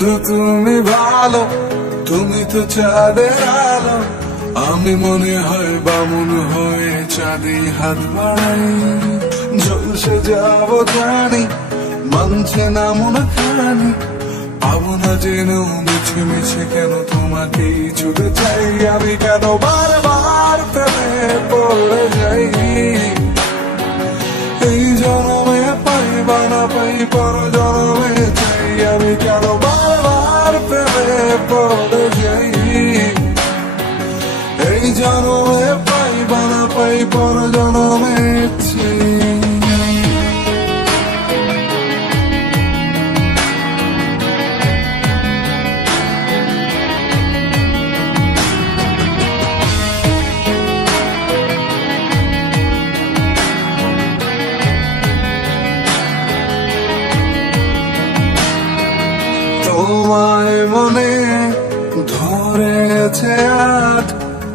শুধু তুমি ভালো, তুমি তো চাঁদের আলো। আমি মনে হয় বামুন হয়ে চাঁদে হাত বাড়াই। ঝলসে যাব জানি, মানছে না মনে খানি। পাবো না যেন মিছে মিছে কেন তোমাকে ছুটে চাই। আমি কেন বারবার প্রেমে পড়ে যাই? এই জনমে পাই বানা পাই পর জনমে চাই। আমি কেন জনমে পাই বানা পাই পর জনমে তোমায় মনে ধরেছে আজ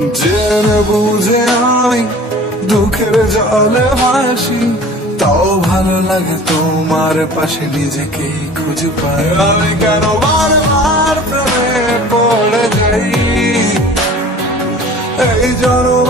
জেনে বুঝে আমি দুঃখের জলে ভাসি, তাও ভালো লাগে তোমার পাশে নিজেকে খুঁজে পাই। আমি কেন বারবার প্রেমে পড়ে যাই? এই জনমে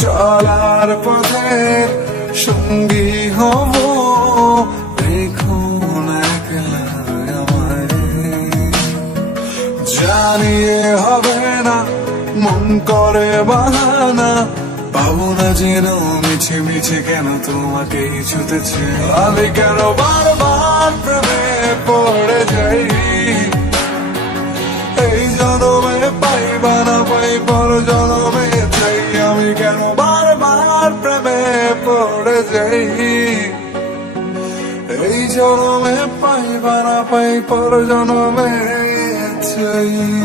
চলার পথে সঙ্গী হব। রেখো না একলা জানিয়ে হবে না, মন করে বাহানা। পাবো না যেন মিছে মিছে কেন তোমাকে ছুতেছে। আমি কেন বারবার প্রেমে পড়ে যাই? এই জনমে পাইবা না, পাই পর জনমে পড়ে যাই। এই জনমে পাইবা পাই পর জনমে চাই।